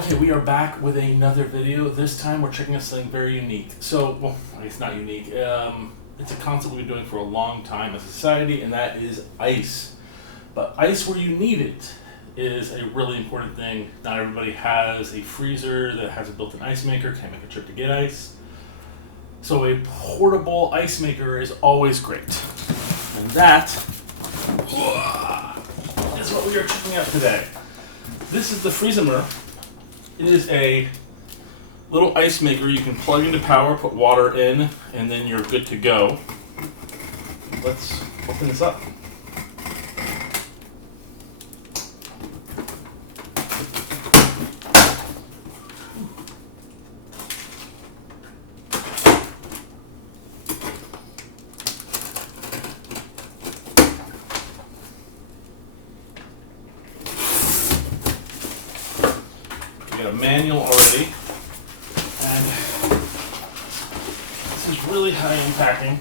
Okay, we are back with another video. This time we're checking out something very unique. So, well, I guess not unique. It's a concept we've been doing for a long time as a society, and that is ice. But ice where you need it is a really important thing. Not everybody has a freezer that has a built-in ice maker, can't make a trip to get ice. So a portable ice maker is always great. And that is what we are checking out today. This is the Freezimer. It is a little ice maker you can plug into power, put water in, and then you're good to go. Let's open this up. Got a manual already, and this is really high in packing.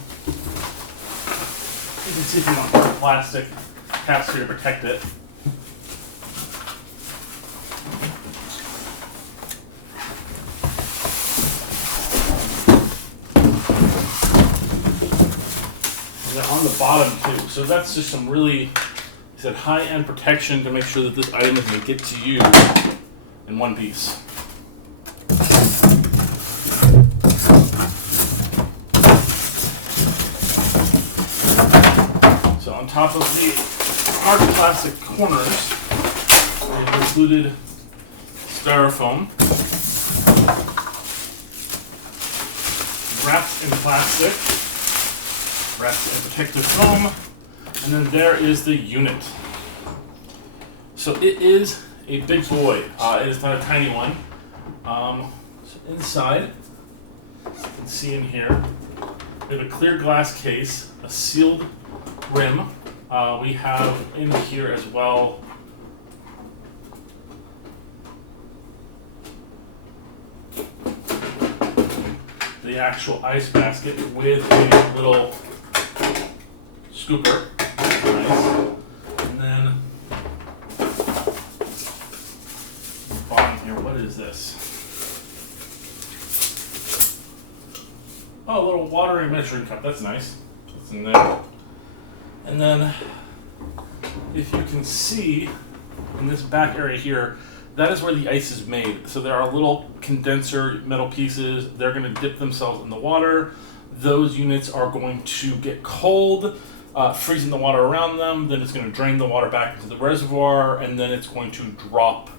You can see from the plastic caps here to protect it. And then on the bottom too, so that's just some really, high-end protection to make sure that this item is going to get to you in one piece. So on top of the hard plastic corners, we've included styrofoam wrapped in plastic, wrapped in protective foam, and then there is the unit. So it is a big boy. It is not a tiny one. So inside, you can see in here, we have a clear glass case, a sealed rim. We have in here as well the actual ice basket with a little scooper. Nice. And then what is this? Oh, a little watering measuring cup. That's nice. That's in there. And then, if you can see in this back area here, that is where the ice is made. So there are little condenser metal pieces. They're going to dip themselves in the water. Those units are going to get cold, freezing the water around them. Then it's going to drain the water back into the reservoir, and then it's going to drop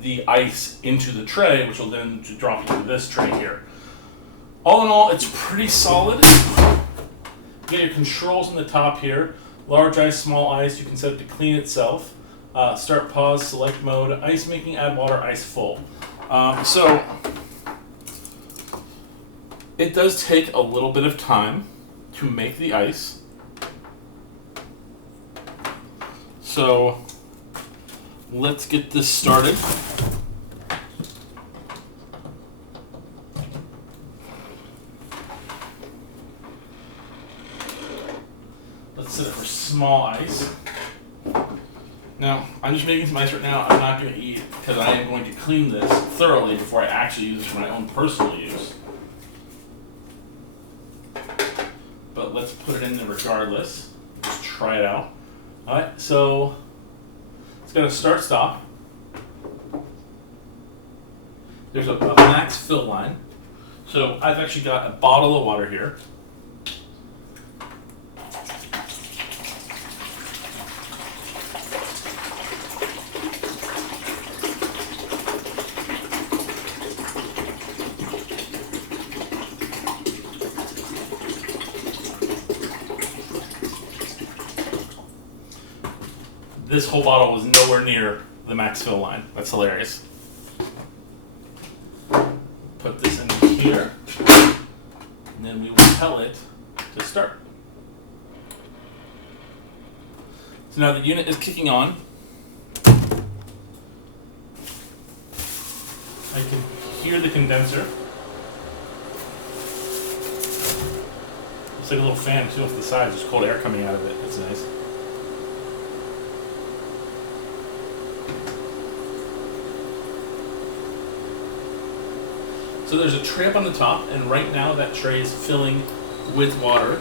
the ice into the tray, which will then drop into this tray here. All in all, it's pretty solid. You get your controls on the top here. Large ice, small ice. You can set it to clean itself. Start, pause, select mode, ice making, add water, ice full. So it does take a little bit of time to make the ice. So let's get this started. Let's set it for small ice. Now, I'm just making some ice right now. I'm not going to eat because I am going to clean this thoroughly before I actually use it for my own personal use. But let's put it in there regardless. Just try it out. Alright, so it's got a start-stop. There's a max fill line. So I've actually got a bottle of water here. This whole bottle was nowhere near the max fill line. That's hilarious. Put this in here, and then we will tell it to start. So now the unit is kicking on. I can hear the condenser. It's like a little fan too off the side. There's cold air coming out of it. That's nice. So there's a tray up on the top, and right now that tray is filling with water.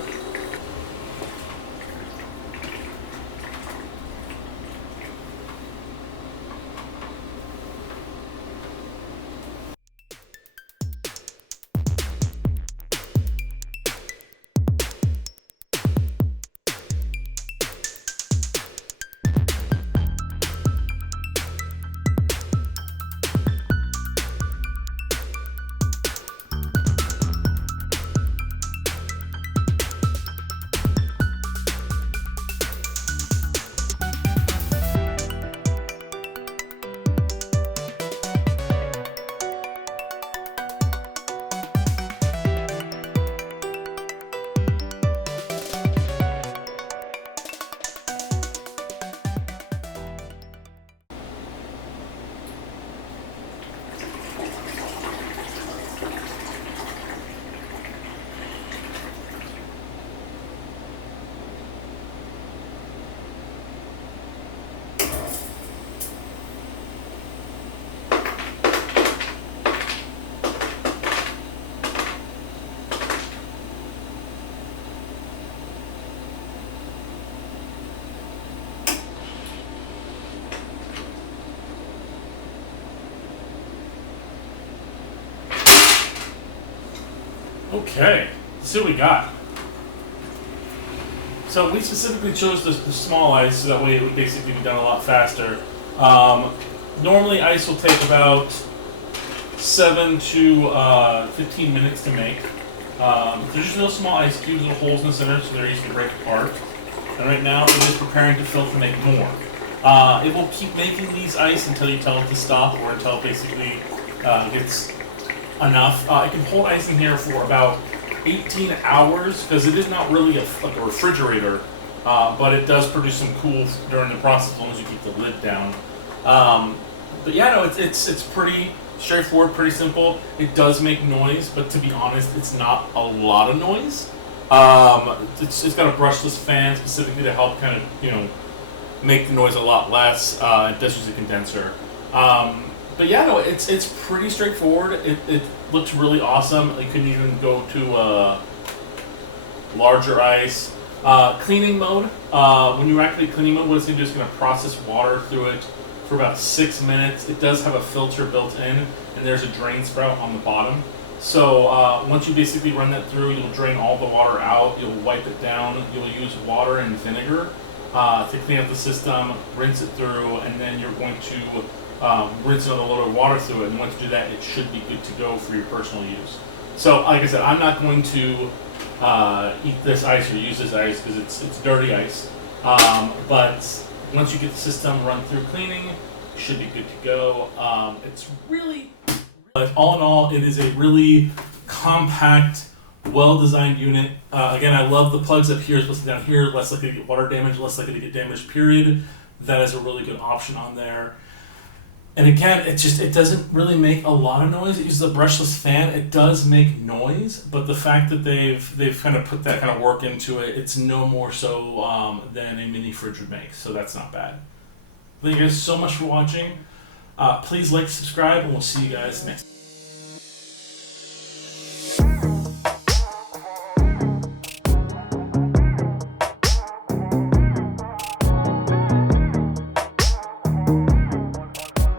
Okay, let's see what we got. So we specifically chose the small ice so that way it would basically be done a lot faster. Normally ice will take about 7 to 15 minutes to make. They're just little small ice cubes, little holes in the center so they're easy to break apart. And right now it is preparing to fill to make more. It will keep making these ice until you tell it to stop or until it basically gets enough. It can hold ice in here for about 18 hours because it is not really like a refrigerator, but it does produce some cool during the process as long as you keep the lid down. But yeah, no, it's pretty straightforward, pretty simple. It does make noise, but to be honest, it's not a lot of noise. It's got a brushless fan specifically to help kind of make the noise a lot less. It does use a condenser. But yeah, no, it's pretty straightforward. It looks really awesome. You couldn't even go to larger ice. Cleaning mode. When you're actually cleaning mode, what it's going to do is going to process water through it for about 6 minutes. It does have a filter built in, and there's a drain spout on the bottom. So once you basically run that through, you'll drain all the water out. You'll wipe it down. You'll use water and vinegar to clean up the system, rinse it through, and then you're going to rinse another load of water through it, and once you do that, it should be good to go for your personal use. So, like I said, I'm not going to eat this ice or use this ice because it's dirty ice. But once you get the system run through cleaning, you should be good to go. It's really, but all in all, it is a really compact, well-designed unit. Again, I love the plugs up here, especially down here, less likely to get water damage, less likely to get damaged, period. That is a really good option on there. And again, it doesn't really make a lot of noise. It uses a brushless fan. It does make noise, but the fact that they've kind of put that kind of work into it, it's no more so than a mini fridge would make. So that's not bad. Thank you guys so much for watching. Please like, subscribe, and we'll see you guys next time.